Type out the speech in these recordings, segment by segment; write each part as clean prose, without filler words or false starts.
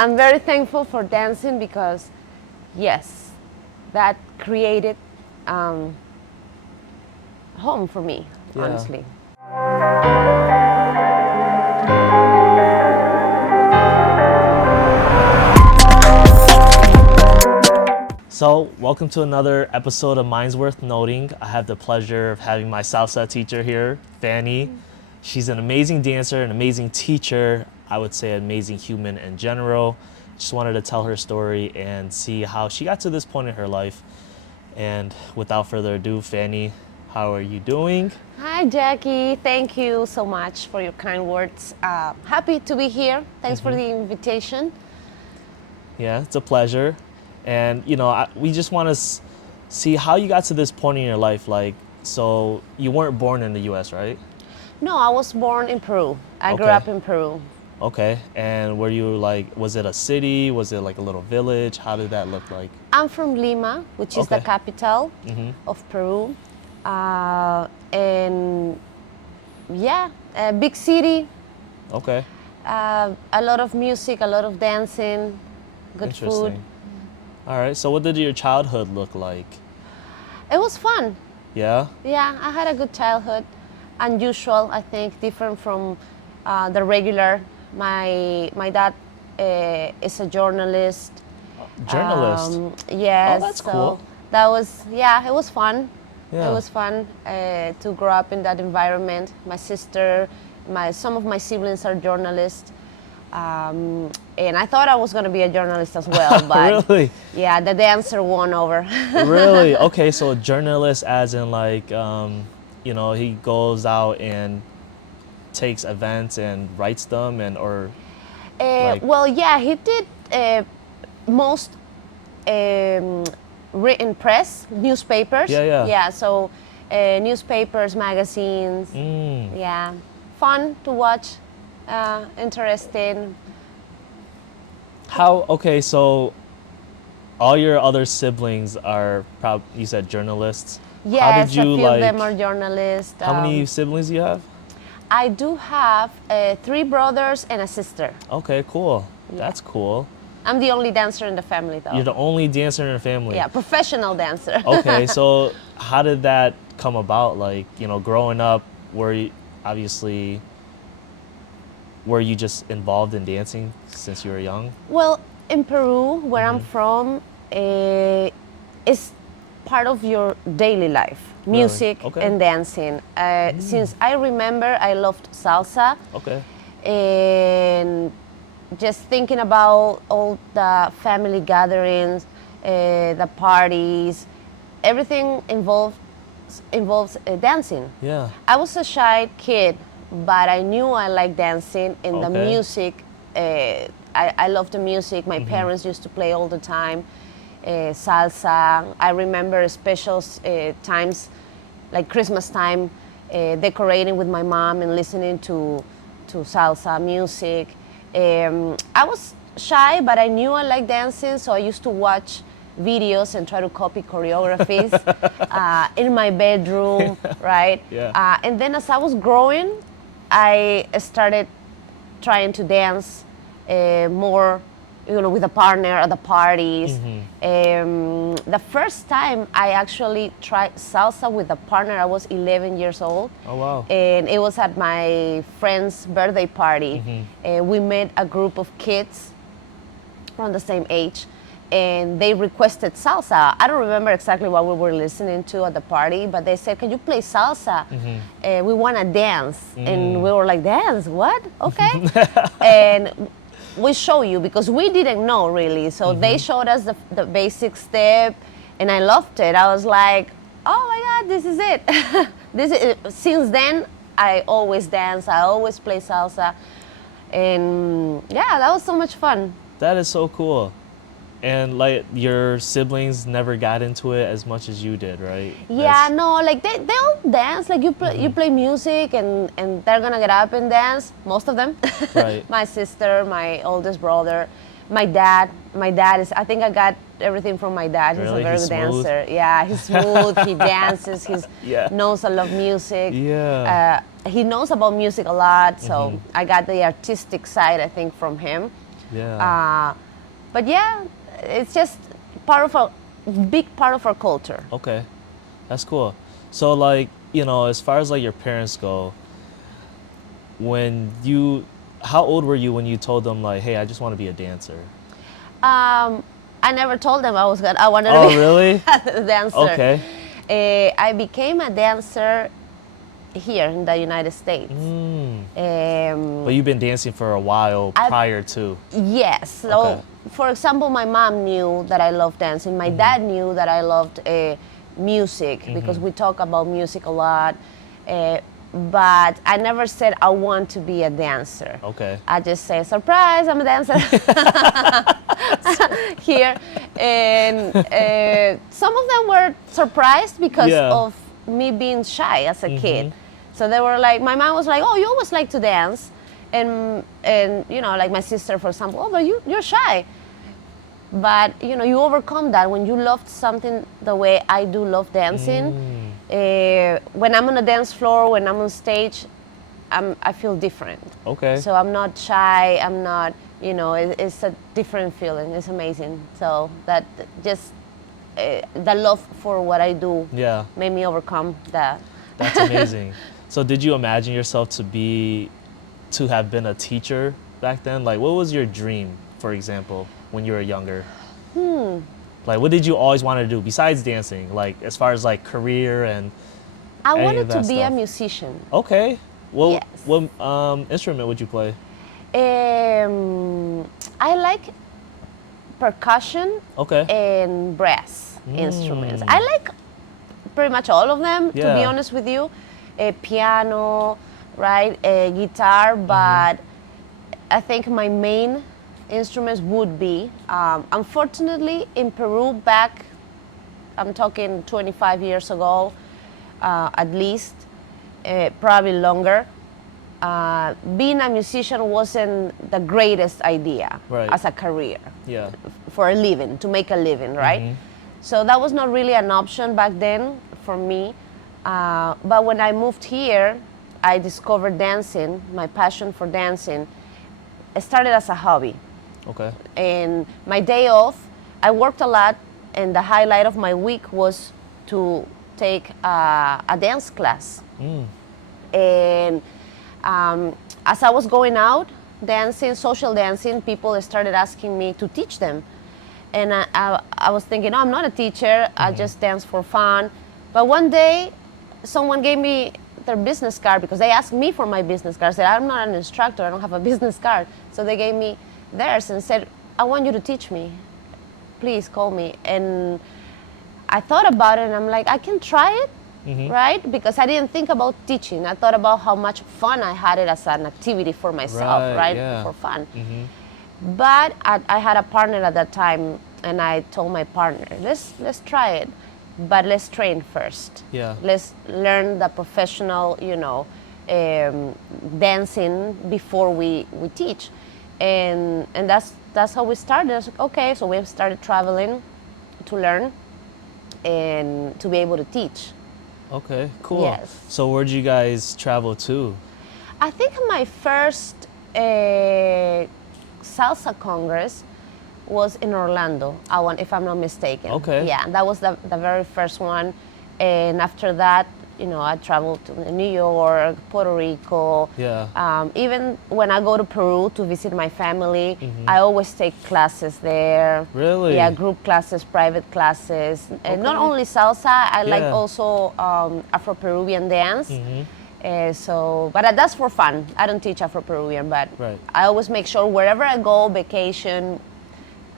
I'm very thankful for dancing because, yes, that created home for me, Yeah. honestly. So, welcome to another episode of Minds Worth Noting. I have the pleasure of having my salsa teacher here, Fanny. She's an amazing dancer, an amazing teacher, I would say an amazing human in general. Just wanted to tell her story and see how she got to this point in her life. And without further ado, Fanny, how are you doing? Hi, Jackie. Thank you so much for your kind words. Happy to be here. Thanks for the invitation. Yeah, it's a pleasure. And, we just want to see how you got to this point in your life. Like, so you weren't born in the U.S., right? No, I was born in Peru. I grew Okay. up in Peru. Okay. And were you like, was it a city? Was it like a little village? How did that look like? I'm from Lima, which is the Okay. capital of Peru. And yeah, a big city, Okay. a lot of music, a lot of dancing, good food. Interesting. All right. So what did your childhood look like? It was fun. Yeah? Yeah, I had a good childhood. Unusual, I think, different from the regular. My dad is a journalist. Journalist. Yes. Oh, that's so cool. That was, yeah, it was fun. Yeah. It was fun to grow up in that environment. My sister, some of my siblings are journalists. And I thought I was going to be a journalist as well, but Really? yeah, the dancer won over. Really? Okay. So a journalist as in like, he goes out and takes events and writes them like- Well, yeah, he did most written press, newspapers. Yeah. Yeah, so newspapers, magazines. Yeah, fun to watch, interesting. Okay, so all your other siblings are you said journalists. Yes, How did you a few like? of them are journalists. How many siblings do you have? I do have 3 brothers and a sister. Okay, cool. Yeah. That's cool. I'm the only dancer in the family, though. You're the only dancer in your family. Yeah, professional dancer. Okay, so how did that come about? Like, growing up, were you just involved in dancing since you were young? Well, in Peru, where I'm from, it's part of your daily life, music Really? Okay. and dancing. Since I remember, I loved salsa. Okay. And just thinking about all the family gatherings, the parties, everything involves dancing. Yeah. I was a shy kid, but I knew I liked dancing and the Okay. music. I love the music. My parents used to play all the time. Salsa. I remember special times, like Christmas time, decorating with my mom and listening to salsa music. I was shy, but I knew I liked dancing, so I used to watch videos and try to copy choreographies in my bedroom, right? Yeah. And then as I was growing, I started trying to dance more, with a partner at the parties. The first time I actually tried salsa with a partner, I was 11 years old. Oh, wow. And it was at my friend's birthday party. We met a group of kids around the same age, and they requested salsa. I don't remember exactly what we were listening to at the party, but they said, "Can you play salsa? We want to dance." And we were like, "Dance? What? Okay." And we show you, because we didn't know really. So they showed us the basic step, and I loved it. I was like, "Oh my God, this is it." Since then, I always dance. I always play salsa, and yeah, that was so much fun. That is so cool. And like your siblings never got into it as much as you did, right? Yeah, no, like they all dance. Like you play music and they're gonna get up and dance. Most of them. Right. My sister, my oldest brother, my dad. My dad is. I think I got everything from my dad. He's Really? a very He's good smooth? dancer. Yeah, he's smooth. He dances. He Yeah. knows a lot of music. Yeah. He knows about music a lot. So I got the artistic side, I think, from him. Yeah. But yeah, it's just part of a big part of our culture. Okay, that's cool. So like, you know, as far as like your parents go, when you, how old were you when you told them like, hey, I just want to be a dancer? I never told them I wanted to Oh, be really? a dancer. Okay. I became a dancer here in the United States. But you've been dancing for a while prior to. Yes. So, Okay. for example, my mom knew that I loved dancing. My dad knew that I loved music because we talk about music a lot. But I never said I want to be a dancer. Okay. I just say, surprise, I'm a dancer here. And some of them were surprised because Yeah. of me being shy as a kid. So they were like, my mom was like, oh, you always like to dance. And you know, like my sister, for example, oh, but you're shy. But, you know, you overcome that when you loved something the way I do love dancing. When I'm on a dance floor, when I'm on stage, I feel different. Okay. So I'm not shy, I'm not, you know, it's a different feeling. It's amazing. So that just, the love for what I do Yeah. made me overcome that. That's amazing. So did you imagine yourself to have been a teacher back then? Like, what was your dream, for example, when you were younger? Like, what did you always want to do besides dancing? Like, as far as like career and I any wanted of to that be a stuff? musician. Okay. Well, Yes. what instrument would you play? I like percussion Okay. and brass instruments. I like pretty much all of them, to be Yeah. honest with you. Piano, right? Guitar, but I think my main instruments would be, unfortunately, in Peru back, I'm talking 25 years ago, at least, probably longer. Being a musician wasn't the greatest idea Right. as a career Yeah. for a living, to make a living, right? So that was not really an option back then for me. But when I moved here, I discovered dancing, my passion for dancing. It started as a hobby. Okay. And my day off, I worked a lot, and the highlight of my week was to take a dance class. And as I was going out dancing, social dancing, people started asking me to teach them. And I was thinking, oh, I'm not a teacher, I just dance for fun. But one day, someone gave me their business card because they asked me for my business card. I said, I'm not an instructor, I don't have a business card. So they gave me theirs and said, I want you to teach me. Please call me. And I thought about it and I'm like, I can try it, right? Because I didn't think about teaching. I thought about how much fun I had it as an activity for myself, right? Yeah. For fun. But I had a partner at that time, and I told my partner, let's try it, but let's train first. Yeah. Let's learn the professional, you know, dancing before we teach, and that's how we started. I was like, okay, so we started traveling to learn and to be able to teach. Okay. Cool. Yes. So where'd you guys travel to? I think my first salsa congress was in Orlando, if I'm not mistaken. Okay. Yeah, that was the very first one. And after that, you know, I traveled to New York, Puerto Rico. Yeah. Even when I go to Peru to visit my family, I always take classes there. Really? Yeah, group classes, private classes. And not Okay. only salsa, I like Yeah. also Afro-Peruvian dance. But that's for fun. I don't teach Afro-Peruvian, but Right. I always make sure wherever I go, vacation,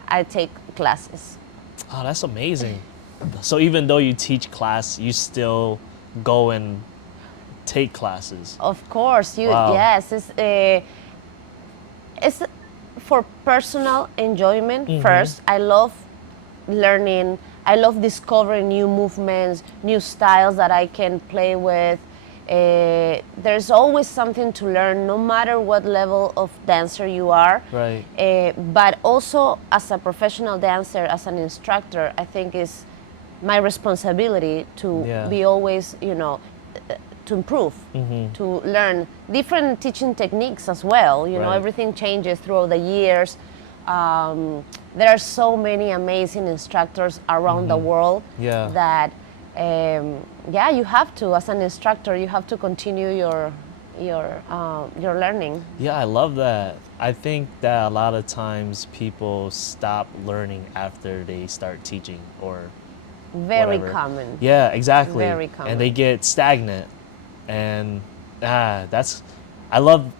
I take classes. Oh, that's amazing. So even though you teach class, you still go and take classes. Of course, Wow. yes. It's for personal enjoyment first. I love learning. I love discovering new movements, new styles that I can play with. There's always something to learn, no matter what level of dancer you are. Right. But also, as a professional dancer, as an instructor, I think is my responsibility to Yeah. be always, you know, to improve, to learn different teaching techniques as well. You know, Right. everything changes throughout the years. There are so many amazing instructors around the world Yeah. that, yeah, you have to, as an instructor, you have to continue your learning. Yeah, I love that. I think that a lot of times people stop learning after they start teaching or Very whatever. common. Yeah, exactly. Very And they common. get stagnant. And that's I love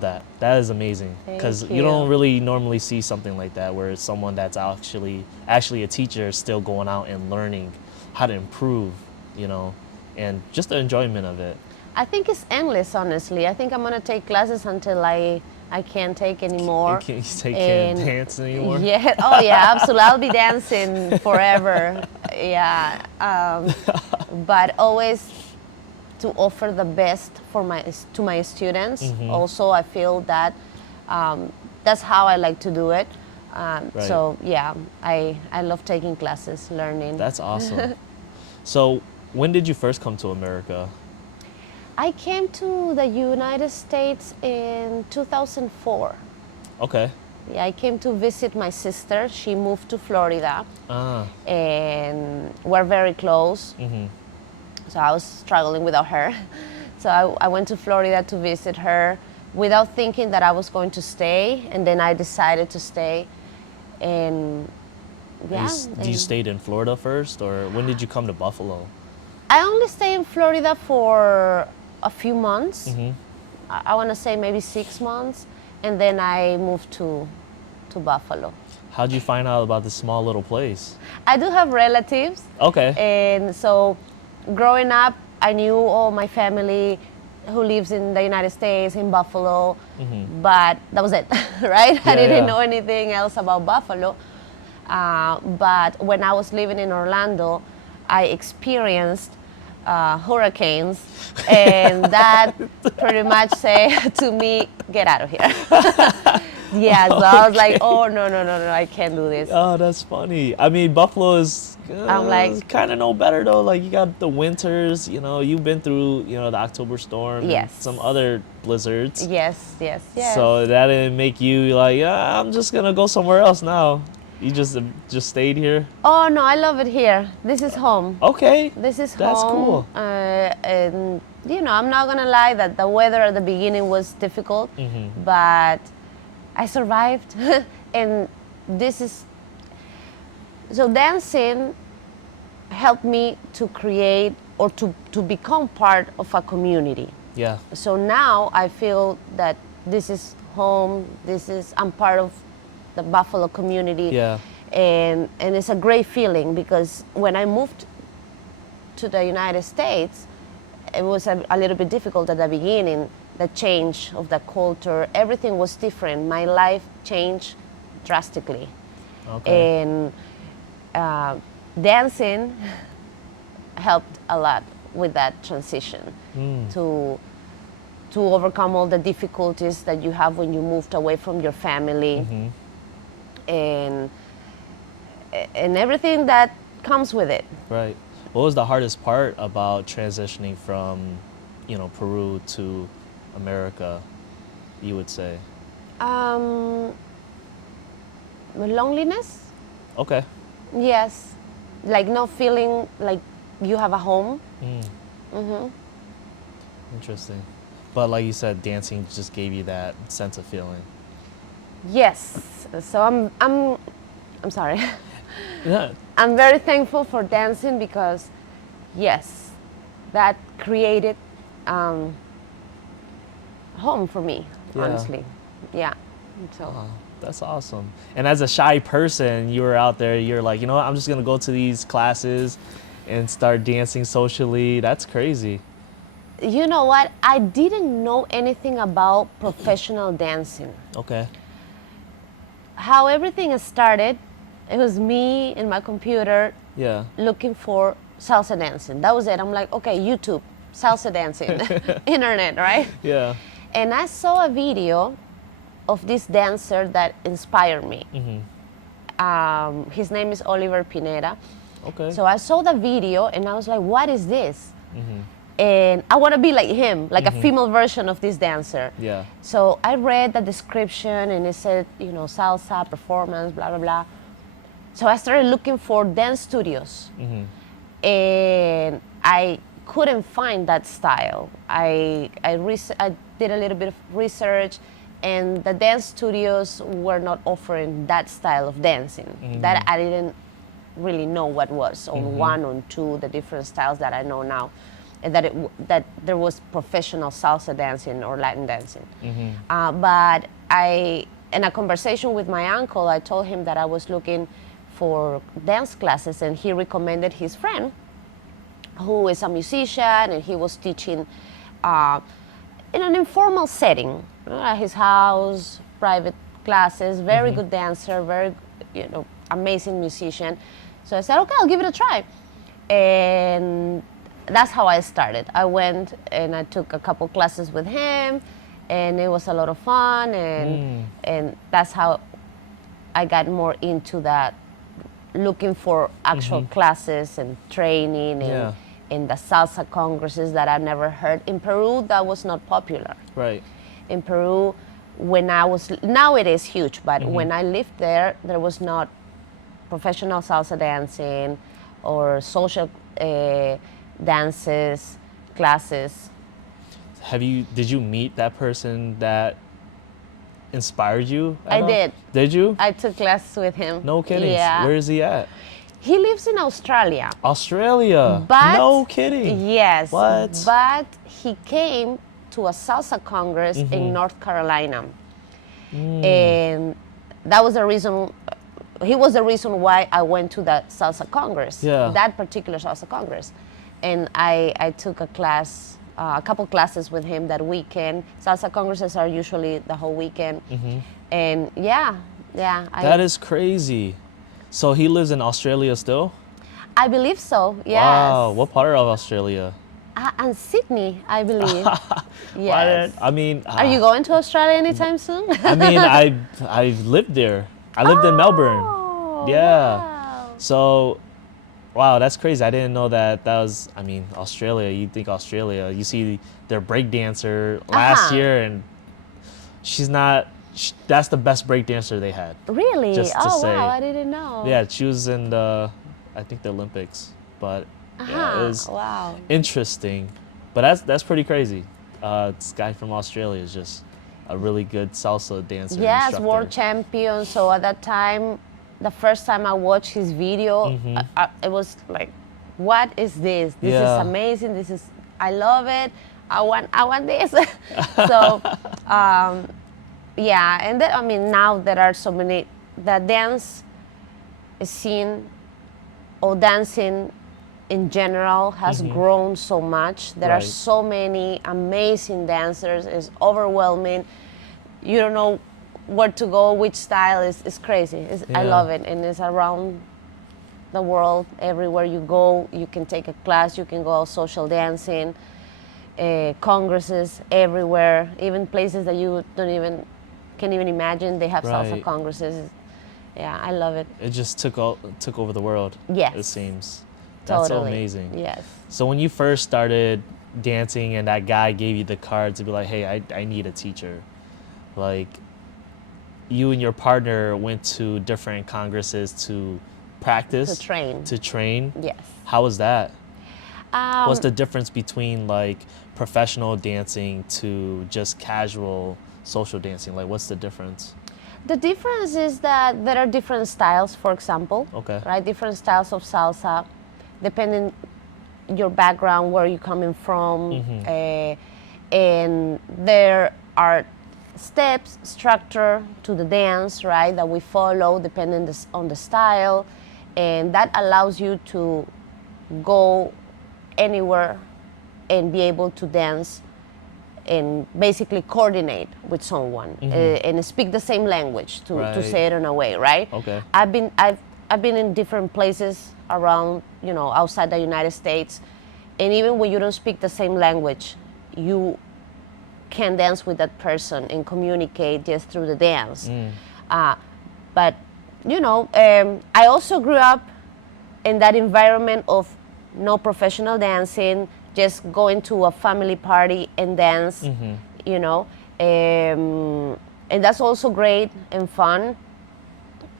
that. That is amazing because Thank you don't you. really normally see something like that where it's someone that's actually a teacher still going out and learning how to improve, and just the enjoyment of it. I think it's endless, honestly. I think I'm gonna take classes until I can't take anymore. You can't And dance anymore. yeah, oh yeah, absolutely. I'll be dancing forever. Yeah, but always to offer the best to my students. Mm-hmm. Also, I feel that that's how I like to do it. Right. So yeah, I love taking classes, learning. That's awesome. So, when did you first come to America? I came to the United States in 2004. Okay. Yeah, I came to visit my sister. She moved to Florida, Ah. and we're very close. Mm-hmm. So I was struggling without her. So I went to Florida to visit her without thinking that I was going to stay, and then I decided to stay. And yeah, You stayed in Florida first, or when did you come to Buffalo? I only stayed in Florida for a few months. Mm-hmm. I want to say maybe 6 months, and then I moved to Buffalo. How'd you find out about this small little place? I do have relatives, Okay. and so growing up, I knew all my family who lives in the United States, in Buffalo, but that was it, right? I Yeah, didn't yeah. know anything else about Buffalo. But when I was living in Orlando, I experienced hurricanes, and that pretty much said to me, get out of here. Yeah, so I was like, oh, no, I can't do this. Oh, that's funny. I mean, Buffalo is I'm like- kind of no better though. Like you got the winters, you've been through, the October storm and Yes. some other blizzards. Yes. So that didn't make you like, I'm just gonna go somewhere else now. You just stayed here. Oh, no, I love it here. This is home. Okay. This is That's home. cool. And, I'm not going to lie that the weather at the beginning was difficult, but I survived. And this is. So dancing helped me to create or to become part of a community. Yeah. So now I feel that this is home. I'm part of the Buffalo community. Yeah. And it's a great feeling because when I moved to the United States, it was a little bit difficult at the beginning, the change of the culture. Everything was different. My life changed drastically. Okay. And dancing helped a lot with that transition to overcome all the difficulties that you have when you moved away from your family. And everything that comes with it. Right. What was the hardest part about transitioning from, Peru to America, you would say? Loneliness? Okay. Yes. Like not feeling like you have a home. Interesting. But like you said, dancing just gave you that sense of feeling. Yes. So I'm sorry. Yeah. I'm very thankful for dancing because, yes, that created home for me, Yeah. honestly. Yeah. So. Oh, that's awesome. And as a shy person, you were out there, you're like, what, I'm just going to go to these classes and start dancing socially. That's crazy. You know what? I didn't know anything about professional dancing. Okay. How everything started, it was me in my computer Yeah. looking for salsa dancing. That was it. I'm like, okay, YouTube, salsa dancing, internet, right? Yeah. And I saw a video of this dancer that inspired me. His name is Oliver Pineda. Okay. So I saw the video and I was like, what is this? and I want to be like him, like a female version of this dancer. Yeah. So I read the description, and it said, salsa performance, blah blah blah. So I started looking for dance studios, and I couldn't find that style. I did a little bit of research, and the dance studios were not offering that style of dancing. That I didn't really know what was on one, on two, the different styles that I know now, and that there was professional salsa dancing or Latin dancing. But in a conversation with my uncle, I told him that I was looking for dance classes, and he recommended his friend, who is a musician, and he was teaching in an informal setting, at his house, private classes, very good dancer, very amazing musician. So I said, okay, I'll give it a try. And that's how I started. I went and I took a couple classes with him, and it was a lot of fun, and that's how I got more into that, looking for actual classes and training and the salsa congresses that I never heard. In Peru, that was not popular. Right. In Peru, now it is huge, but when I lived there, there was not professional salsa dancing or social dances, classes. Did you meet that person that inspired you? I did. Did you? I took classes with him. No kidding. Yeah. Where is he at? He lives in Australia. Australia. But no kidding. Yes. What? But he came to a salsa congress in North Carolina. And that was the reason, he was the reason why I went to that salsa congress, that particular salsa congress. And I took a couple classes with him that weekend. Salsa congresses are usually the whole weekend. And that is crazy. So he lives in Australia still? I believe so, yes. Wow, what part of Australia? And Sydney, I believe. Yes. Are you going to Australia anytime soon? I've lived there. I lived in Melbourne. Yeah. Wow. So, wow, that's crazy. I didn't know that was, Australia. You think Australia, you see their break dancer last year, and that's the best break dancer they had. Really? Just to say. Wow, I didn't know. Yeah, she was in the Olympics, but yeah, it was interesting. But that's pretty crazy. This guy from Australia is just a really good salsa dancer. Yes, instructor. world champion. So at that time, the first time I watched his video, it was like, what is this? This is amazing. I love it. I want this. So, and then, now there are so many, the dance scene or dancing in general has grown so much. There are so many amazing dancers. It's overwhelming. You don't know where to go, which style is crazy. I love it, and it's around the world. Everywhere you go, you can take a class. You can go social dancing, congresses everywhere, even places that you can't even imagine. They have salsa congresses. Yeah, I love it. It just took over the world. Yes. It seems. That's so amazing. Yes. So when you first started dancing and that guy gave you the card to be like, hey, I need a teacher, like, you and your partner went to different congresses to practice? To train? Yes. How was that? What's the difference between like professional dancing to just casual social dancing? Like, what's the difference? The difference is that there are different styles, for example. Okay. Right? Different styles of salsa, depending your background, where you're coming from. And there are steps, structure to the dance, right, that we follow depending on the style. And that allows you to go anywhere and be able to dance and basically coordinate with someone and speak the same language to say it in a way, right? Okay. I've been in different places around, outside the United States, and even when you don't speak the same language, you can dance with that person and communicate just through the dance. But I also grew up in that environment of no professional dancing, just going to a family party and dance, you know. And that's also great and fun.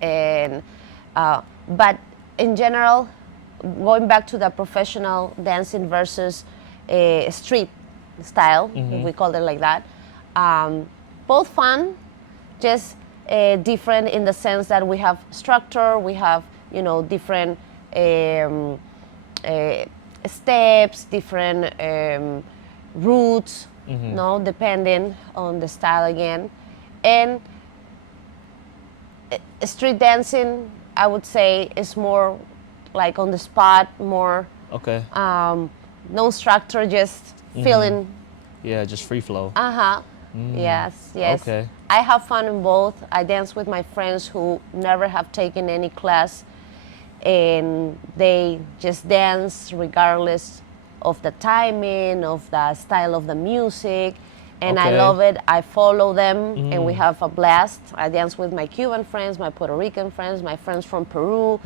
And but in general, going back to the professional dancing versus street style, if we call it like that, both fun, just different in the sense that we have structure, we have, you know, different steps, different routes, no, depending on the style again. And street dancing, I would say, is more like on the spot, more Okay. no structure, just feeling. Yeah, just free flow. Yes, yes. Okay. I have fun in both. I dance with my friends who never have taken any class, and they just dance regardless of the timing, of the style of the music. And I Okay. love it. I follow them, and we have a blast. I dance with my Cuban friends, my Puerto Rican friends, my friends from Peru,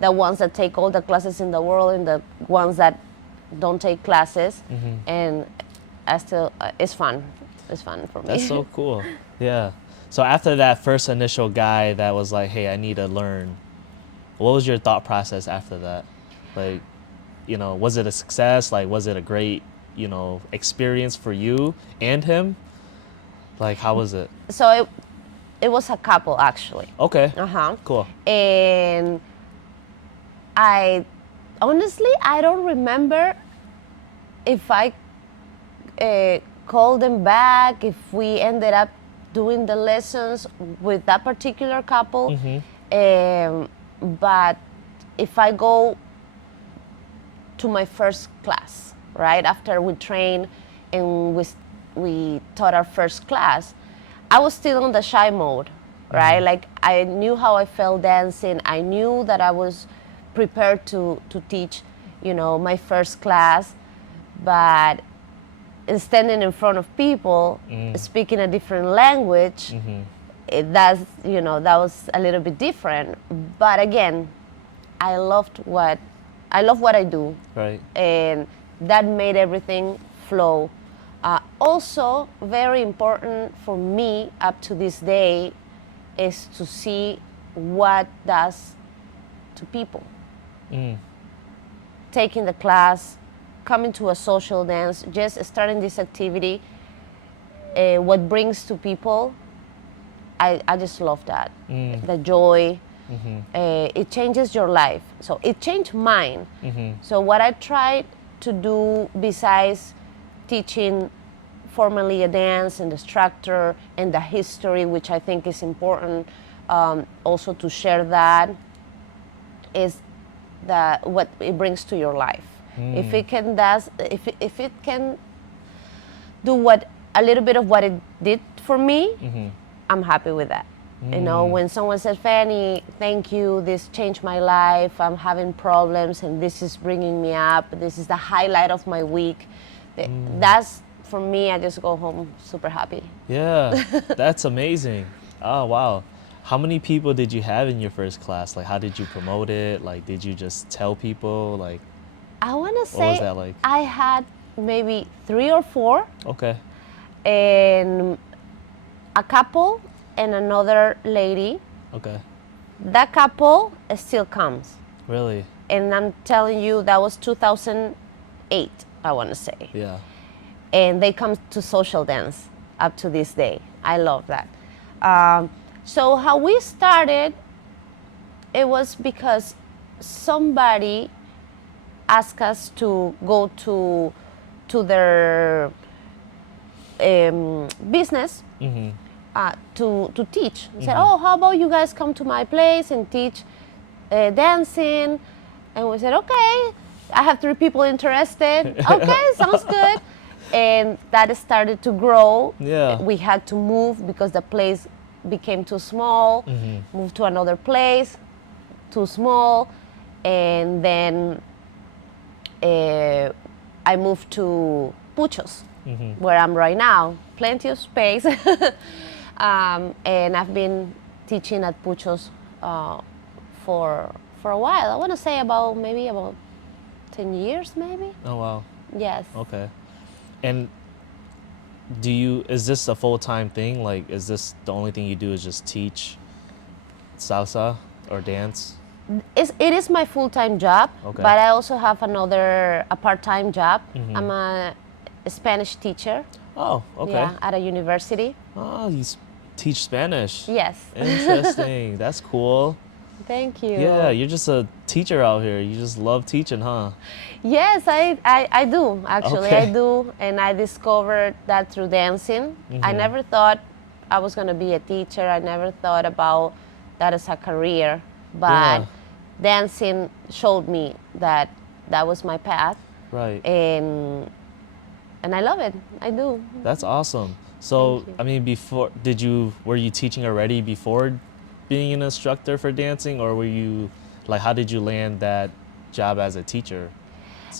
the ones that take all the classes in the world, and the ones that don't take classes. And I still, it's fun. It's fun for me. That's so cool. Yeah. So after that first initial guy that was like, hey, I need to learn, what was your thought process after that? Like, you know, was it a success? Like, was it a great, you know, experience for you and him? Like, how was it? So it was a couple, actually. Okay. Uh-huh. Cool. And I honestly, I don't remember if I called them back, if we ended up doing the lessons with that particular couple. But if I go to my first class, right after we trained and we taught our first class, I was still in the shy mode, right? Like, I knew how I felt dancing. I knew that I was prepared to teach, you know, my first class, but standing in front of people, speaking a different language, that was a little bit different. But again, I love what I do, Right. and that made everything flow. Also, very important for me up to this day is to see what does to people. Taking the class, coming to a social dance, just starting this activity, what brings to people, I just love that. The joy, it changes your life. So it changed mine. So what I tried to do, besides teaching formally a dance and the structure and the history, which I think is important, also to share that, is what it brings to your life. If it can do what a little bit of what it did for me, I'm happy with that. You know, when someone says, Fanny, thank you, this changed my life, I'm having problems and this is bringing me up, this is the highlight of my week, that's, for me, I just go home super happy. Yeah, that's amazing. Oh, wow. How many people did you have in your first class? Like, how did you promote it? Like, did you just tell people? Like, I want to what say was that like? I had maybe 3 or 4, Okay. and a couple and another lady. Okay. That couple still comes. Really? And I'm telling you, that was 2008, I want to say. Yeah. And they come to social dance up to this day. I love that. So how we started, it was because somebody asked us to go to their business to teach. They said, oh, how about you guys come to my place and teach dancing? And we said, okay. I have 3 people interested. Okay, sounds good. And that started to grow. Yeah. We had to move because the place became too small, moved to another place, too small. And then I moved to Puchos, where I'm right now. Plenty of space. And I've been teaching at Puchos for a while. I want to say about 10 years, maybe. Oh, wow. Yes. Okay. And is this a full-time thing? Like, is this the only thing you do is just teach salsa or dance? It is my full-time job, Okay. but I also have a part-time job. Mm-hmm. I'm a Spanish teacher. Oh, okay. Yeah, at a university. Oh, teach Spanish. Yes. Interesting. That's cool. Thank you. Yeah, you're just a teacher out here. You just love teaching, huh? Yes, I do, actually. Okay. I do, and I discovered that through dancing. I never thought I was going to be a teacher. I never thought about that as a career, but Yeah. dancing showed me that that was my path, Right. and I love it. I do. That's awesome. So, Thank you. I mean, were you teaching already before being an instructor for dancing, or how did you land that job as a teacher?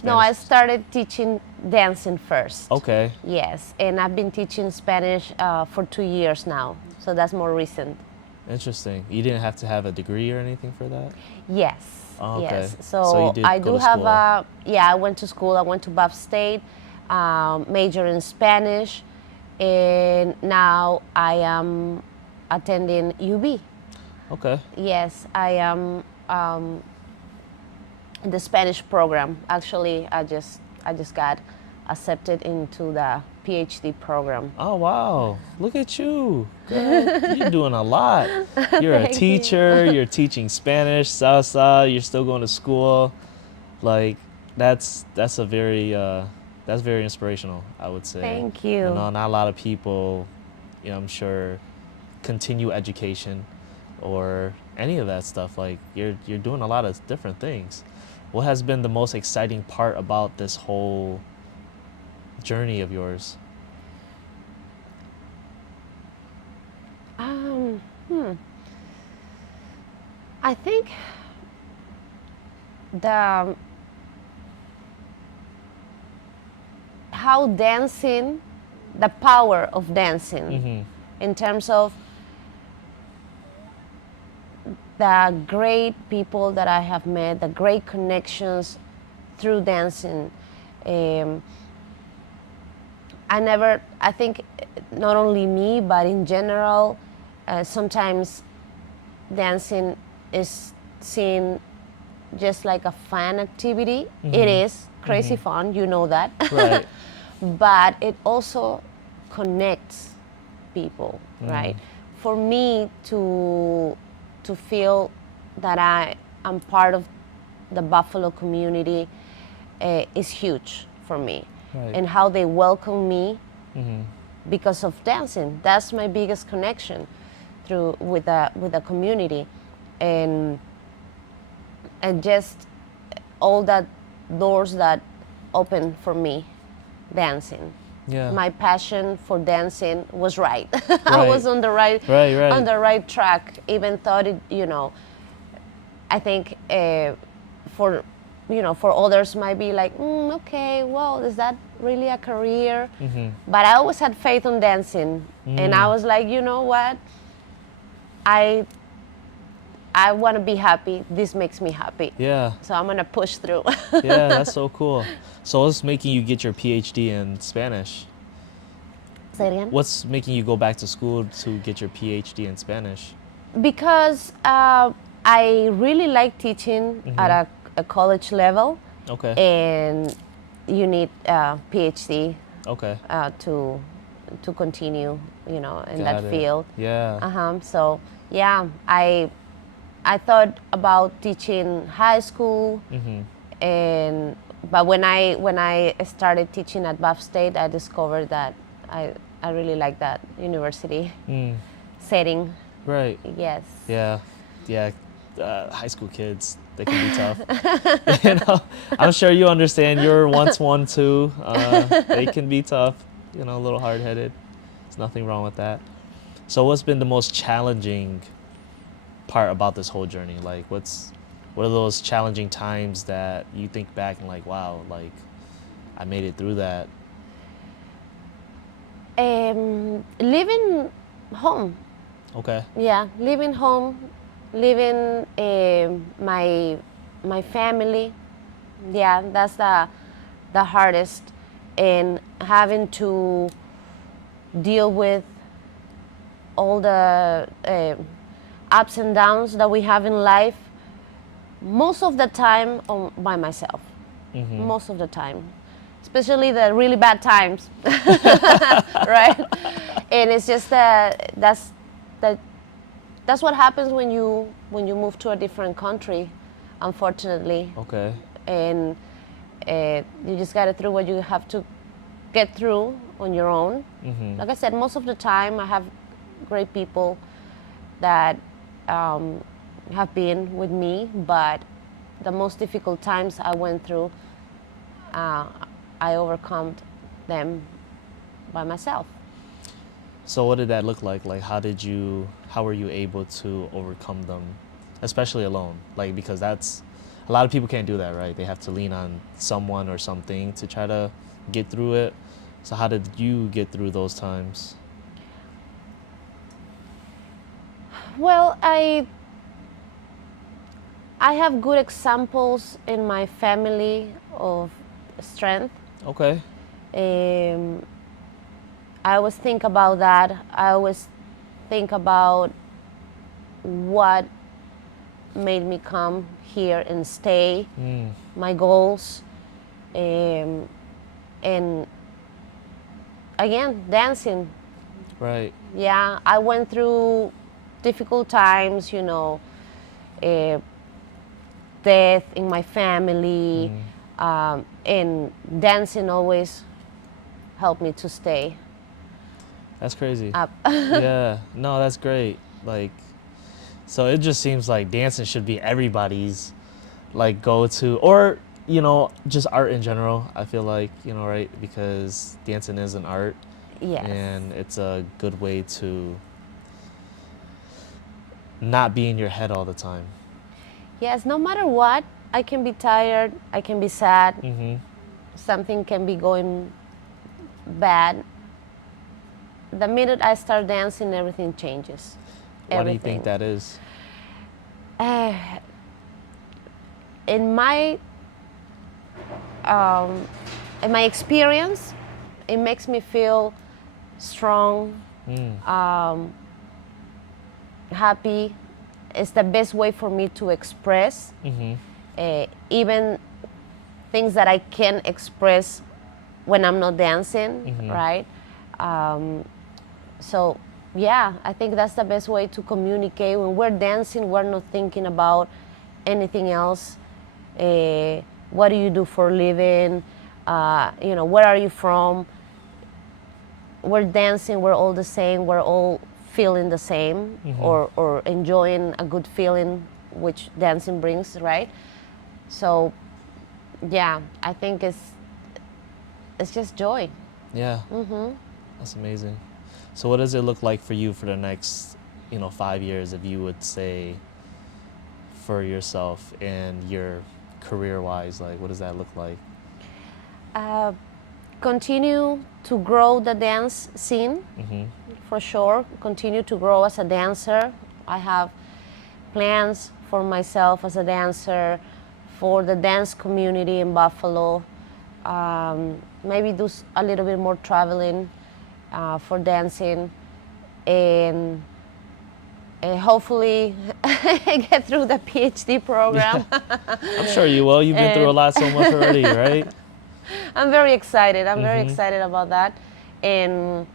No, I Spanish? started teaching dancing first. Okay. Yes, and I've been teaching Spanish for 2 years now, so that's more recent. Interesting. You didn't have to have a degree or anything for that? Yes. Oh, okay. Yes. So So, you did I go do to have school. I went to school. I went to Buff State, major in Spanish, and now I am attending UB. Okay. Yes, I am in the Spanish program. Actually, I just got accepted into the PhD program. Oh, wow. Look at you. Girl, you're doing a lot. You're a Thank you. teacher, you're teaching Spanish, salsa, you're still going to school. Like that's a very that's very inspirational, I would say. Thank You you. know, not a lot of people, I'm sure, continue education or any of that stuff. Like you're doing a lot of different things. What has been the most exciting part about this whole journey of yours? Um, hmm. I think the how dancing, the power of dancing, Mm-hmm. in terms of the great people that I have met, the great connections through dancing. Um, I think not only me, but in general, sometimes dancing is seen just like a fun activity. It is crazy fun, you know that. Right. But it also connects people, right? For me to feel that I am part of the Buffalo community is huge for me. Right. And how they welcome me because of dancing. That's my biggest connection with the community, and just all that doors that open for me dancing. Yeah. My passion for dancing was right. I Right. was on the right Right. on the right track. Even thought it, I think for for others might be like, okay, well, is that really a career? But I always had faith on dancing, and I was like, you know what? I want to be happy. This makes me happy. Yeah. So I'm gonna push through. Yeah, that's so cool. So what's making you get your PhD in Spanish? Say it again. What's making you go back to school to get your PhD in Spanish? Because I really like teaching at a college level, Okay. and you need a PhD Okay. to continue, in Got that it. field. Yeah. So yeah, I thought about teaching high school, but when I started teaching at Buff State, I discovered that I really like that university setting. Right. Yes. Yeah. Yeah. High school kids, they can be tough. I'm sure you understand. You're once one too. They can be tough. A little hard-headed. There's nothing wrong with that. So, what's been the most challenging part about this whole journey? Like, what are those challenging times that you think back and like, wow, like I made it through that? Living home. Okay. Yeah, living home, living my family. Yeah, that's the hardest, and having to deal with all the ups and downs that we have in life, most of the time by myself. Most of the time, especially the really bad times, right? And it's just that's what happens when you move to a different country, unfortunately. Okay. And you just got to through what you have to get through on your own. Like I said, most of the time I have great people that have been with me, but the most difficult times I went through, I overcome them by myself. So what did that look like? Like how were you able to overcome them, especially alone? Like, because that's, a lot of people can't do that, right? They have to lean on someone or something to try to get through it. So how did you get through those times? Well, I have good examples in my family of strength. Okay. I always think about that. I always think about what made me come here and stay, my goals, and again, dancing. Right. Yeah, I went through difficult times, death in my family, and dancing always helped me to stay That's crazy. up. Yeah. No, that's great. Like, so it just seems like dancing should be everybody's like go to, or just art in general. I feel like, right? Because dancing is an art. Yes. And it's a good way to not be in your head all the time. Yes, no matter what, I can be tired, I can be sad, something can be going bad. The minute I start dancing, everything changes. Why do you think that is? In my experience, it makes me feel strong, happy. It's the best way for me to express even things that I can't express when I'm not dancing, right? So yeah, I think that's the best way to communicate. When we're dancing, we're not thinking about anything else. What do you do for a living? Where are you from? We're dancing, we're all the same, we're all feeling the same, or enjoying a good feeling, which dancing brings, right? So yeah, I think it's just joy. Yeah. That's amazing. So what does it look like for you for the next 5 years, if you would say, for yourself and your career wise? Like, what does that look like? Continue to grow the dance scene, for sure. Continue to grow as a dancer. I have plans for myself as a dancer, for the dance community in Buffalo. Maybe do a little bit more traveling for dancing, and hopefully get through the PhD program. I'm sure you will. You've been through a lot so much already, right? I'm very excited. I'm very excited about that. And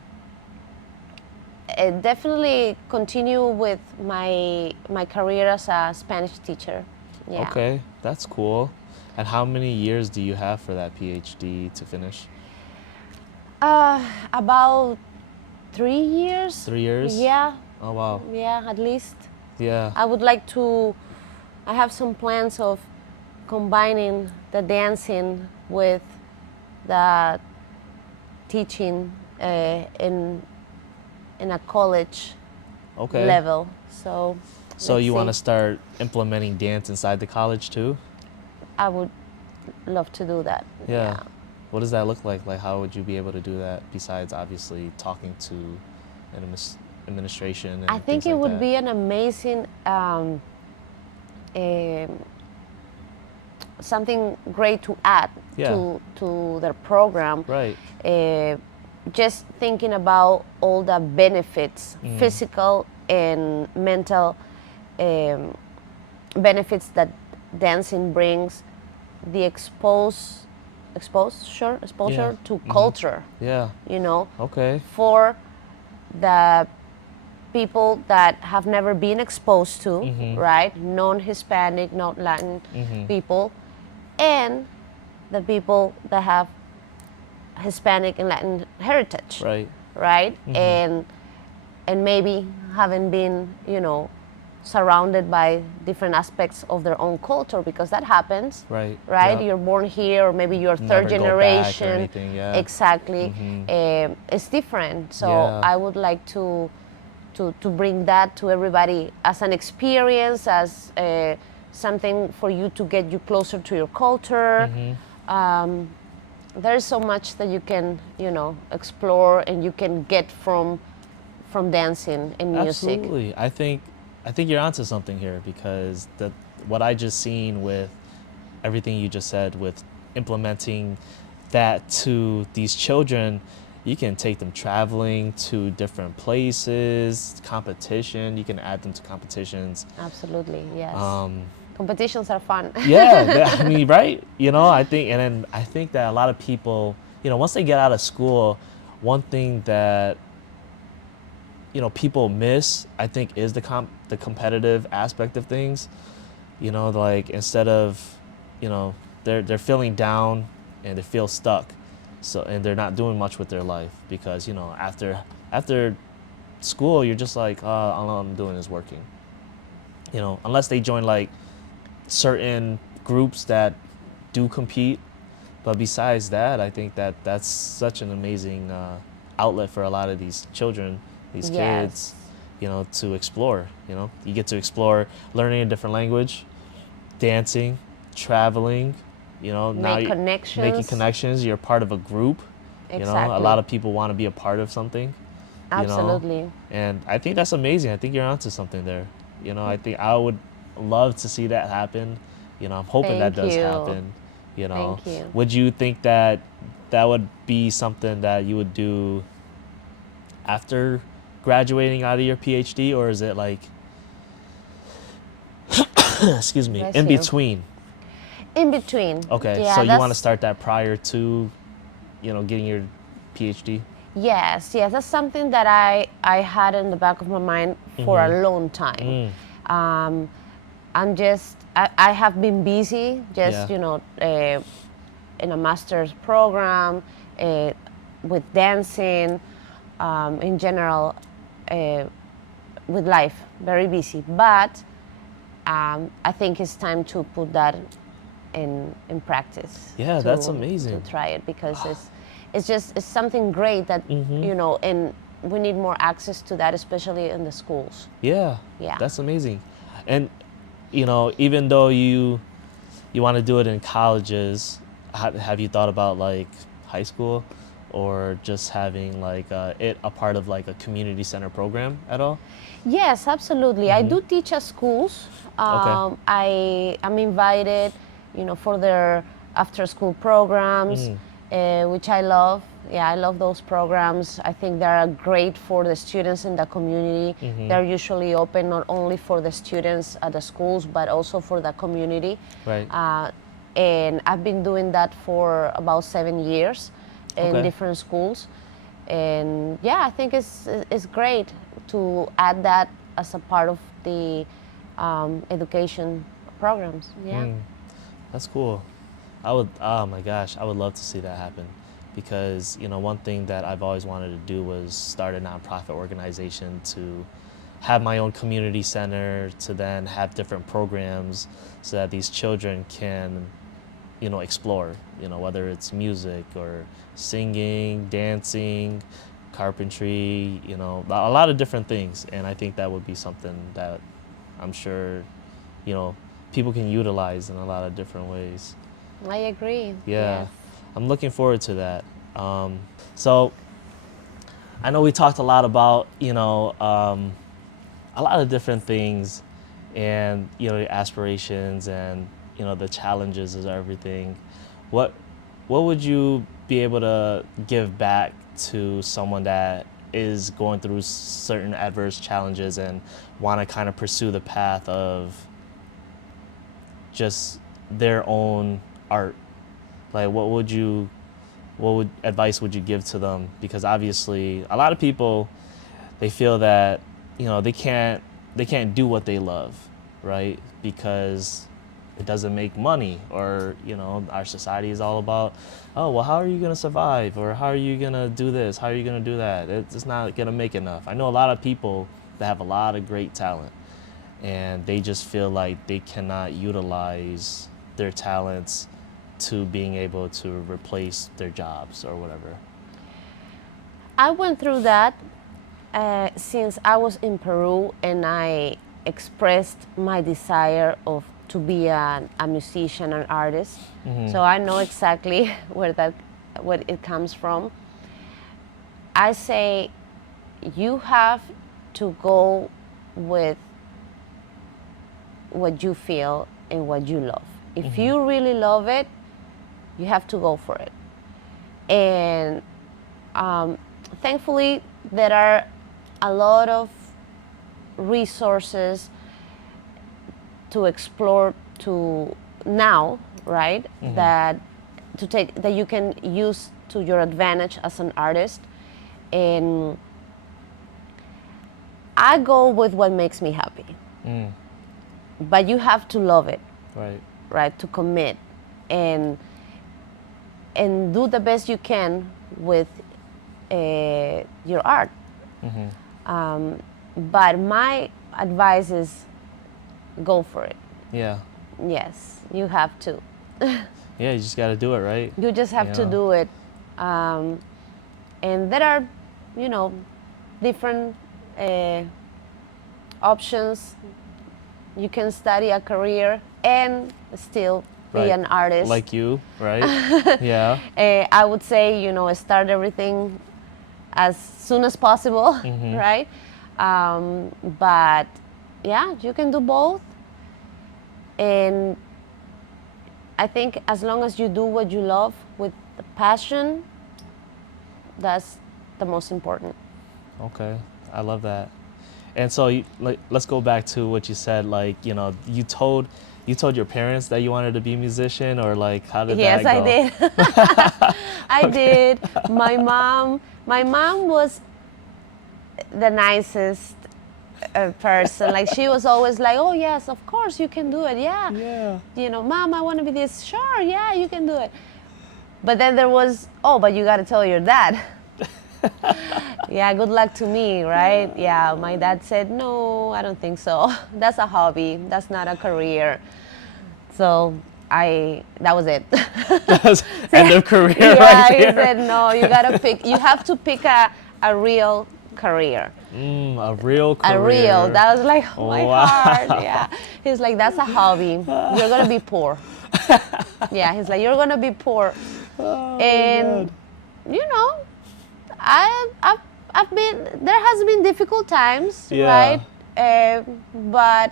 definitely continue with my career as a Spanish teacher. Yeah. Okay, that's cool. And how many years do you have for that PhD to finish? About 3 years. 3 years? Yeah. Oh, wow. Yeah, at least. Yeah. I have some plans of combining the dancing with the teaching in a college level. So you want to start implementing dance inside the college too? I would love to do that. Yeah. What does that look like? Like, how would you be able to do that besides obviously talking to an administration? And I think it would be an amazing something great to add to their program. Right. Just thinking about all the benefits, physical and mental benefits that dancing brings, the exposure to culture. Yeah. You know, Okay. for the people that have never been exposed to, right? Non-Hispanic, not Latin people, and the people that have Hispanic and Latin heritage, Right. right? And maybe haven't been, surrounded by different aspects of their own culture, because that happens, Right. right? Yep. You're born here, or maybe you're Never third go back or generation. anything, yeah. Exactly. It's different. So Yeah. I would like to bring that to everybody as an experience, as something for you to get you closer to your culture. There's so much that you can, explore and you can get from dancing and music. Absolutely. I think you're onto something here, because what I just seen with everything you just said, with implementing that to these children, you can take them traveling to different places, competition. You can add them to competitions. Absolutely, yes. Competitions are fun. Yeah, I mean, right? I think that a lot of people, once they get out of school, one thing that people miss, I think, is the competitive aspect of things. Like, instead of, they're feeling down and they feel stuck, and they're not doing much with their life, because after school, you're just like, all I'm doing is working. Unless they join like certain groups that do compete, but besides that, I think that that's such an amazing outlet for a lot of these children, these kids, to explore. You get to explore learning a different language, dancing, traveling, making connections. You're part of a group. Exactly. A lot of people want to be a part of something. Absolutely. And I think that's amazing. I think you're onto something there. I think I would love to see that happen. I'm hoping that does happen. Thank you. Would you think that would be something that you would do after graduating out of your PhD, or is it like, excuse me, Bless in you. between? In between. Okay, Yeah, so you want to start that prior to, getting your PhD? Yes, that's something that I had in the back of my mind for a long time. I have been busy, just in a master's program, with dancing, in general, with life, very busy. But I think it's time to put that in practice. Yeah, that's amazing. To try it, because it's something great that and we need more access to that, especially in the schools. Yeah, Yeah. that's amazing. And even though you want to do it in colleges, have you thought about like high school, or just having like it a part of like a community center program at all? Yes, absolutely. I do teach at schools. Okay. I am invited, for their after-school programs, which I love. Yeah, I love those programs. I think they're great for the students in the community. They're usually open not only for the students at the schools, but also for the community. Right. And I've been doing that for about 7 years in different schools. And yeah, I think it's great to add that as a part of the education programs. Yeah. That's cool. Oh my gosh, I would love to see that happen, because one thing that I've always wanted to do was start a nonprofit organization to have my own community center, to then have different programs so that these children can explore, whether it's music or singing, dancing, carpentry, a lot of different things. And I think that would be something that I'm sure people can utilize in a lot of different ways. I agree. Yeah. Yes. I'm looking forward to that. So I know we talked a lot about, a lot of different things, and, your aspirations, and, the challenges is everything. What would you be able to give back to someone that is going through certain adverse challenges and want to kind of pursue the path of just their own art? Like, what advice would you give to them? Because obviously a lot of people, they feel that they can't do what they love, right? Because it doesn't make money, or our society is all about, oh well, how are you going to survive, or how are you going to do this, how are you going to do that? It's not going to make enough. I know a lot of people that have a lot of great talent, and they just feel like they cannot utilize their talents to being able to replace their jobs or whatever. I went through that since I was in Peru, and I expressed my desire to be a musician, an artist. So I know exactly where it comes from. I say you have to go with what you feel and what you love. If you really love it, you have to go for it. And thankfully, there are a lot of resources to explore now, right? That you can use to your advantage as an artist. And I go with what makes me happy. But you have to love it, right? To commit and do the best you can with your art. But my advice is go for it. Yeah. Yes, you have to. Yeah, you just got to do it, right? You just have to do it. And there are, different options. You can study a career and still be an artist. Like you, right? Yeah. I would say, start everything as soon as possible, right? But yeah, you can do both. And I think as long as you do what you love with the passion, that's the most important. Okay, I love that. And so, let's go back to what you said. Like, you told your parents that you wanted to be a musician, or like, how did that go? Yes, I did. I did. My mom was the nicest person. Like, she was always like, "Oh yes, of course you can do it. Yeah. Yeah. Mom, I want to be this. Sure, yeah, you can do it." But then there was, "Oh, but you got to tell your dad." Yeah, good luck to me, right? Yeah, my dad said, "No, I don't think so. That's a hobby. That's not a career." So that was it. End of career, yeah, right he there. said, "No, you have to pick a real career." A real career. A real. That was like, oh my Wow. heart. Yeah. He's like, "That's a hobby. You're gonna be poor." Yeah, he's like, "You're gonna be poor." Oh, And God. there has been difficult times, Yeah. right? But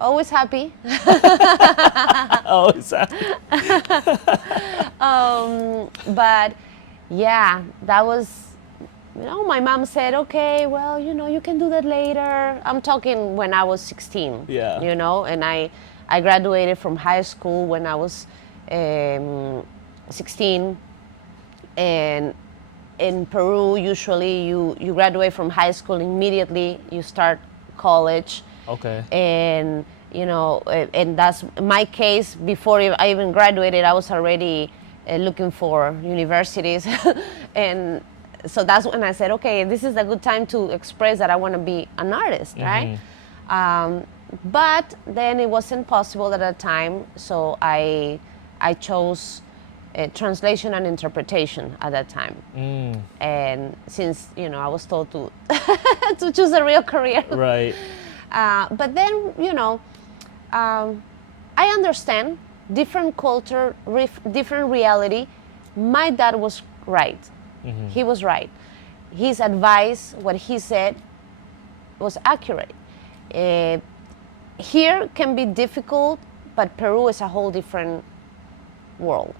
always happy. Oh, exactly. But yeah, that was, my mom said, "Okay, well, you can do that later." I'm talking when I was 16. Yeah. And I graduated from high school when I was 16. And in Peru, usually you graduate from high school immediately, you start college. Okay. And and that's my case. Before I even graduated, I was already looking for universities. And so that's when I said, okay, this is a good time to express that I want to be an artist, right? But then it wasn't possible at that time, so I chose translation and interpretation at that time. And since I was told to to choose a real career, Right. but then I understand different culture, different reality. My dad was right. He was right. His advice, what he said, was accurate. Here can be difficult but Peru is a whole different world.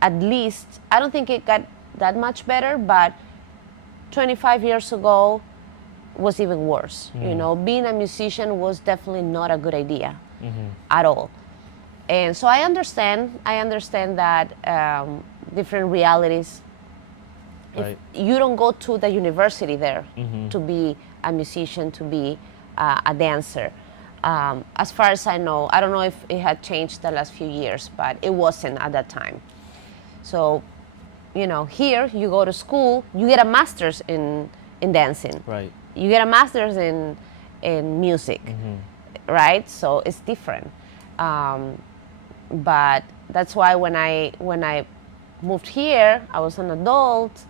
At least, I don't think it got that much better, but 25 years ago was even worse. You know, being a musician was definitely not a good idea at all. And so I understand that different realities. Right. If you don't go to the university there to be a musician, to be a dancer. As far as I know, I don't know if it had changed the last few years, but it wasn't at that time. So, you know, here you go to school, you get a master's in dancing. Right. You get a master's in music, right? So it's different. But that's why when I moved here, I was an adult,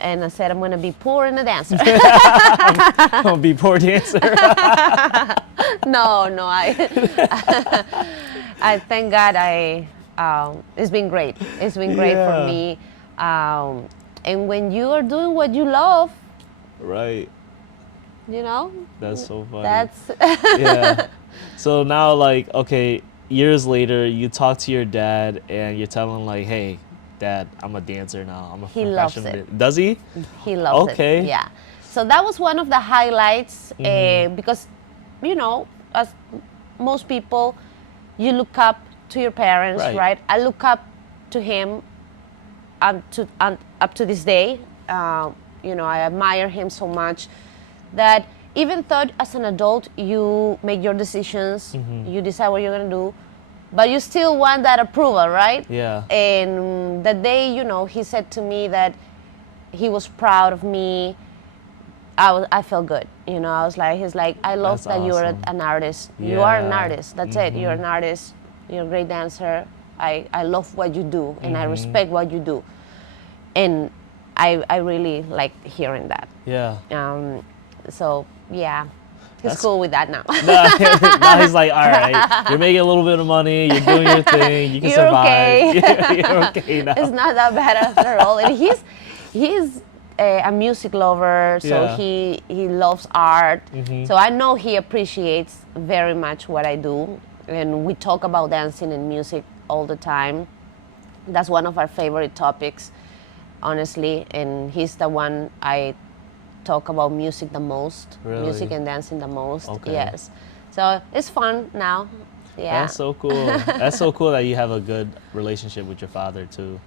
and I said I'm going to be poor and a dancer. I'm gonna be poor dancer. No, I thank God. It's been great. It's been great for me. And when you are doing what you love, Right. you know, That's so funny. that's Yeah. So now, like, okay, years later, you talk to your dad and you're telling like, "Hey, Dad, I'm a dancer now. I'm a He loves professional it. Does he? he loves Okay. it. Yeah. So that was one of the highlights because, you know, as most people, you look up to your parents, Right. right? I look up to him up to this day. You know, I admire him so much that even though as an adult you make your decisions, you decide what you're gonna do, but you still want that approval, right? Yeah. And the day, you know, he said to me that he was proud of me, I felt good. You know, he's like, I love That's that you're awesome. an artist. You are an Yeah. artist. That's it. You're an artist. You're a great dancer. I love what you do, and I respect what you do. And I really like hearing that. Yeah. So yeah, he's That's- cool with that now. Now he's like, all right, you're making a little bit of money, you're doing your thing, you can You're survive. okay. You're okay now. It's not that bad after all. And he's a music lover, so Yeah. he loves art. So I know he appreciates very much what I do, and we talk about dancing and music all the time. That's one of our favorite topics, honestly, and he's the one I talk about music the most, Really? music and dancing the most. Okay. Yes. So it's fun now. Yeah. That's so cool. That's so cool that you have a good relationship with your father too.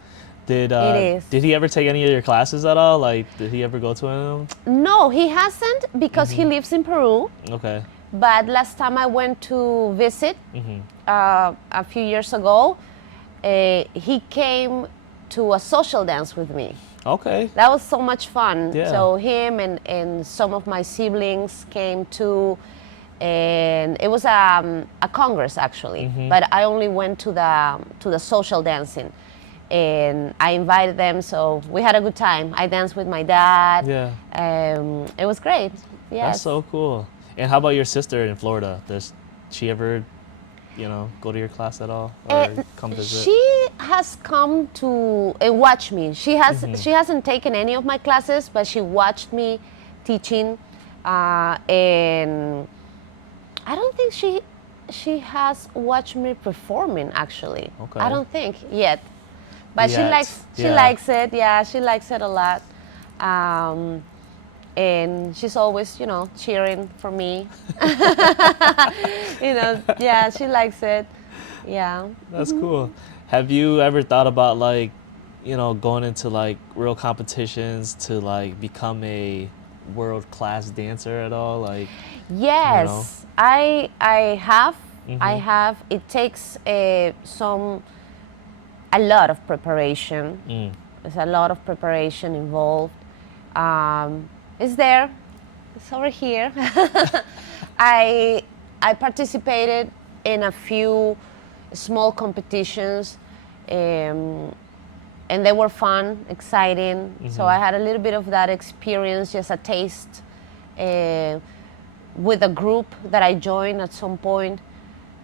Did It is. Did he ever take any of your classes at all? Like, did he ever go to them? No, he hasn't because he lives in Peru. Okay. But last time I went to visit a few years ago, he came to a social dance with me. Okay. That was so much fun. Yeah. So him and some of my siblings came too, and it was a congress actually. But I only went to the social dancing, and I invited them. So we had a good time. I danced with my dad. Yeah. It was great. Yes. That's so cool. And how about your sister in Florida? Does she ever, go to your class at all or come visit? She has come to watch me. She hasn't taken any of my classes, but she watched me teaching, and I don't think she has watched me performing actually. Okay. I don't think yet, but she Yet, yeah. likes it. Yeah, she likes it a lot. And she's always, cheering for me. Yeah, she likes it. Yeah. That's cool. Have you ever thought about going into real competitions to become a world-class dancer at all? Yes, I have. I have. It takes a lot of preparation. There's a lot of preparation involved. It's there. It's over here. I participated in a few small competitions, and they were fun, exciting. So I had a little bit of that experience, just a taste, with a group that I joined at some point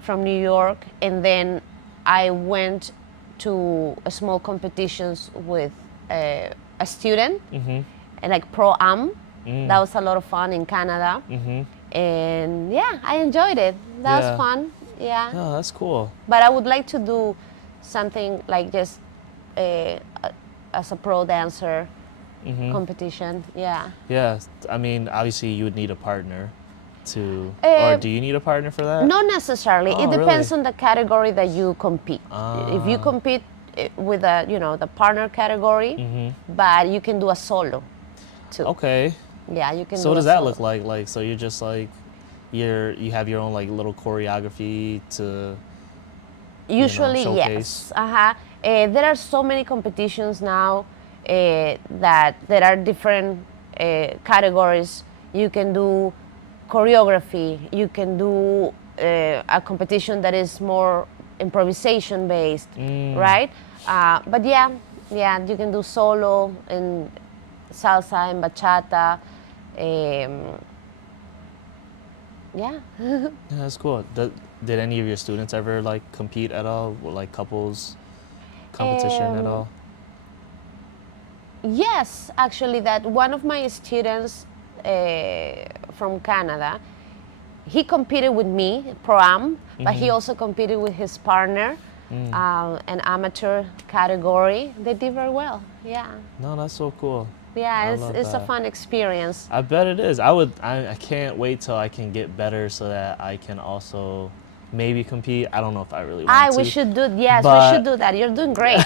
from New York, and then I went to small competitions with a student, and pro-am. That was a lot of fun in Canada. And yeah, I enjoyed it. That was fun. Yeah. Oh, that's cool. But I would like to do something like just as a pro dancer competition. Yeah. Yeah, I mean, obviously you would need a partner to, or Uh, do you need a partner for that? Not necessarily. Oh, It depends really? on the category that you compete. If you compete with the partner category, but you can do a solo too. Okay. Yeah, you can So do what a does that solo. look like? Like, so you're just like, you have your own like little choreography to, Usually, showcase? yes. There are so many competitions now that there are different categories. You can do choreography. You can do a competition that is more improvisation based, right? But yeah, you can do solo and salsa and bachata. Yeah. Yeah, that's cool. Did any of your students ever like compete at all, or, like couples competition at Um, all? Yes, actually, that one of my students from Canada, he competed with me, pro-am, but he also competed with his partner, an amateur category. They did very well, yeah. No, that's so cool. Yeah, I it's, love it's a that. fun experience. I bet it is. I can't wait till I can get better so that I can also maybe compete. I don't know if I really want to. We should do, yes, we but should do that. You're doing great.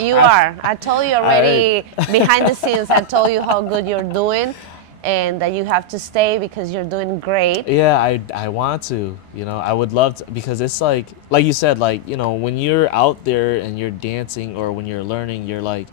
You are. I told you already behind the scenes, I told you how good you're doing and that you have to stay because you're doing great. Yeah, I want to. I would love to, because it's like you said, like, when you're out there and you're dancing, or when you're learning, you're like,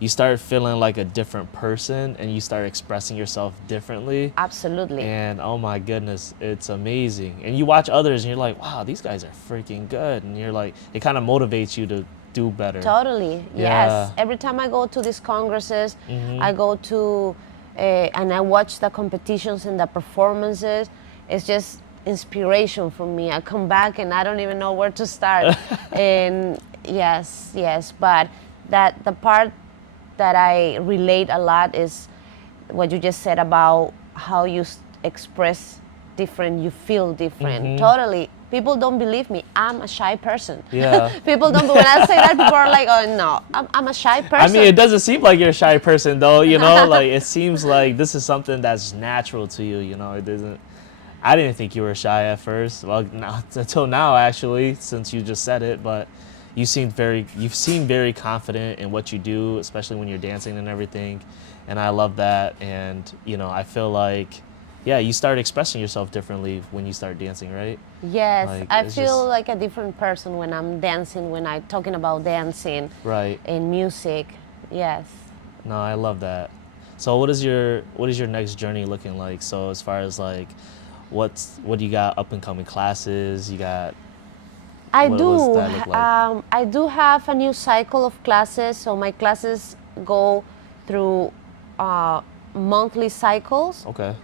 you start feeling like a different person and you start expressing yourself differently. Absolutely. And oh my goodness, it's amazing. And you watch others and you're like, wow, these guys are freaking good. And you're like, it kind of motivates you to do better. Totally, Yeah. yes. Every time I go to these congresses, I go to and I watch the competitions and the performances. It's just inspiration for me. I come back and I don't even know where to start. And yes, but the part that I relate a lot is what you just said about how you express different, you feel different. Totally. People don't believe me. I'm a shy person. Yeah. People don't. When I say that, people are like, "Oh no, I'm a shy person." I mean, it doesn't seem like you're a shy person, though. Like, it seems like this is something that's natural to you. It doesn't. I didn't think you were shy at first. Well, until now, actually, since you just said it. But you seem very confident in what you do, especially when you're dancing and everything. And I love that. And I feel like, yeah, you start expressing yourself differently when you start dancing, right? Yes, Like, I it's feel just- like a different person when I'm dancing, when I'm talking about dancing Right. and music. Yes. No, I love that. So what is your next journey looking like? So as far as like, what do you got, up and coming classes? You got I What do. does that look like? I do have a new cycle of classes. So my classes go through monthly cycles. okay.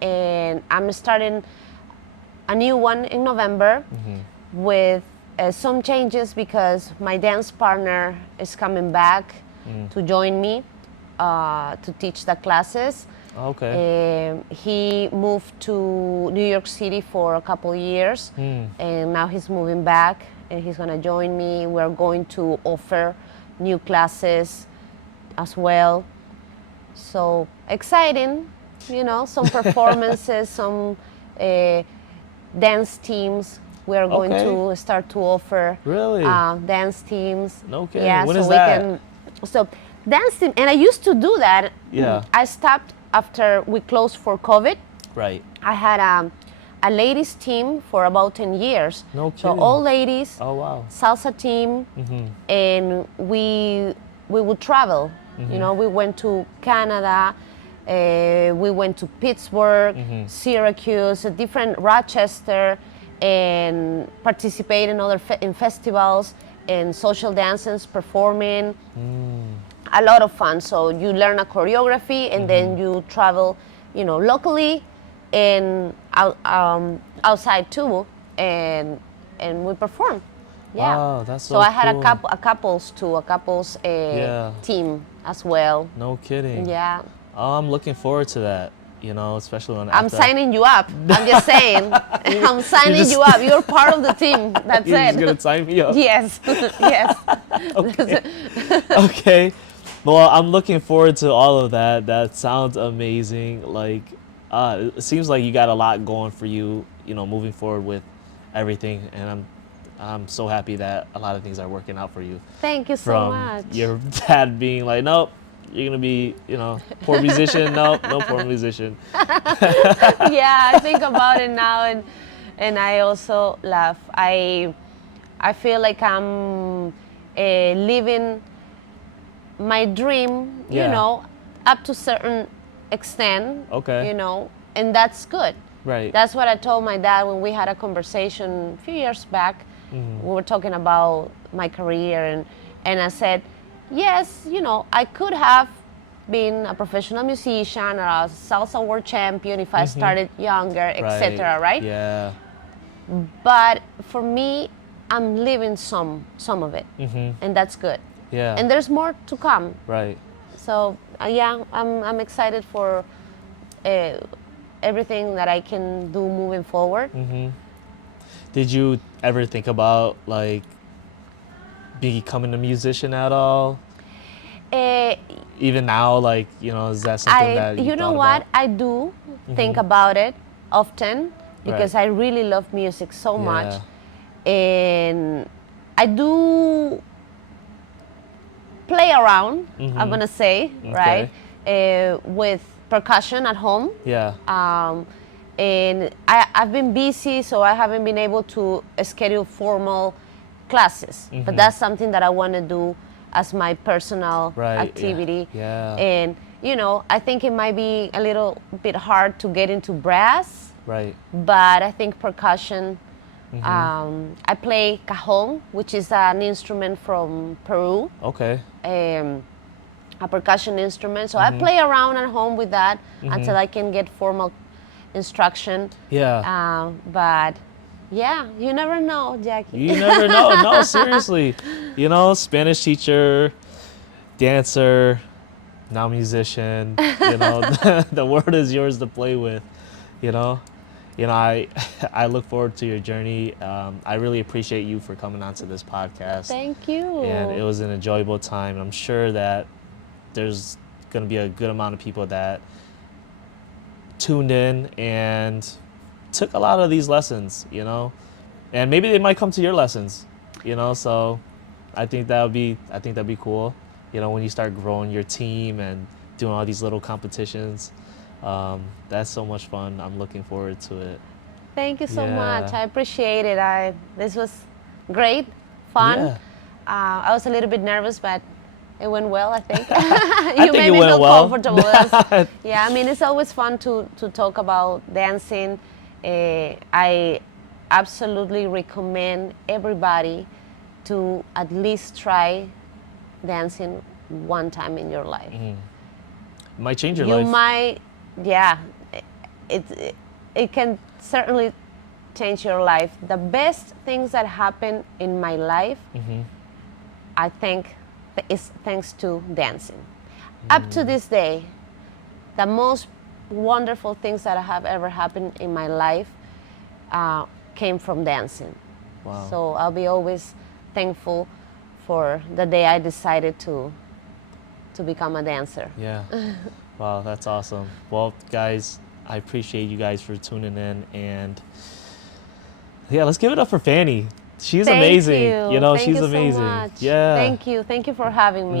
And I'm starting a new one in November with some changes because my dance partner is coming back to join me to teach the classes. Okay. He moved to New York City for a couple years, and now he's moving back, and he's gonna join me. We're going to offer new classes as well. So exciting, some performances, some dance teams. We are going Okay. to start to offer Really? dance teams. No kidding. Yeah, When so is we that? can. So dance team, and I used to do that. Yeah. I stopped after we closed for COVID. Right. I had a ladies team for about 10 years. No So kidding. all ladies, Oh wow. salsa team, and we would travel. We went to Canada, we went to Pittsburgh, Syracuse, different Rochester, and participate in other in festivals and social dances, performing. A lot of fun. So you learn a choreography, and then you travel, locally and outside too, and we perform. Yeah. Wow, that's so So I had cool. a couples Yeah. team as well. No kidding. Yeah. Oh, I'm looking forward to that. you know, especially when I'm after signing you up. I'm just saying. I'm signing just- you up. You're part of the team. That's You're it. just gonna sign me up. Yes. Yes. Okay. Okay. Well, I'm looking forward to all of that. That sounds amazing. Like, it seems like you got a lot going for you, you know, moving forward with everything. And I'm so happy that a lot of things are working out for you. Thank you so From much. your dad being like, nope, you're gonna be, you know, poor musician. Nope, no poor musician. Yeah, I think about it now, and I also laugh. I feel like I'm living my dream, you Yeah. know, up to certain extent. Okay. You know, and that's good. Right. That's what I told my dad when we had a conversation a few years back. Mm-hmm. We were talking about my career, and I said, yes, you know, I could have been a professional musician or a salsa world champion if I started younger, etc. Right? Yeah. But for me, I'm living some of it, and that's good. Yeah. And there's more to come. Right. So yeah, I'm excited for everything that I can do moving forward. Did you ever think about like becoming a musician at all? Uh, Even now, like, you know, is that something that you you know thought what? about? I do think about it often because I really love music so much, and I do play around. I'm gonna say right with percussion at home. Yeah. And I've been busy, so I haven't been able to schedule formal classes. But that's something that I want to do as my personal activity. Yeah. And, you know, I think it might be a little bit hard to get into brass, Right. but I think percussion, I play cajon, which is an instrument from Peru, Okay. a percussion instrument. So I play around at home with that until I can get formal instruction. Yeah. But yeah, you never know, Jackie. You never know. No, seriously. You know, Spanish teacher, dancer, now musician. You know, the word is yours to play with. You know, I look forward to your journey. I really appreciate you for coming onto this podcast. Thank you. And it was an enjoyable time. I'm sure that there's going to be a good amount of people that tuned in and took a lot of these lessons, you know, and maybe they might come to your lessons, you know. So I think that'd be cool, you know, when you start growing your team and doing all these little competitions. That's so much fun. I'm looking forward to it. Thank you so Yeah. much. I appreciate it. This was great, fun. Yeah. I was a little bit nervous, but it went well, I think. I You think made it me went feel well. comfortable. Yeah, I mean, it's always fun to talk about dancing. I absolutely recommend everybody to at least try dancing one time in your life. It might change your You life. might, yeah, it can certainly change your life. The best things that happen in my life, I think, is thanks to dancing. Up to this day, the most wonderful things that have ever happened in my life came from dancing. Wow. So I'll be always thankful for the day I decided to become a dancer. Yeah. Wow, that's awesome. Well, guys, I appreciate you guys for tuning in, and yeah, let's give it up for Fanny. She's Thank amazing. you. know, Thank she's you amazing. So much. Yeah. Thank you for having me.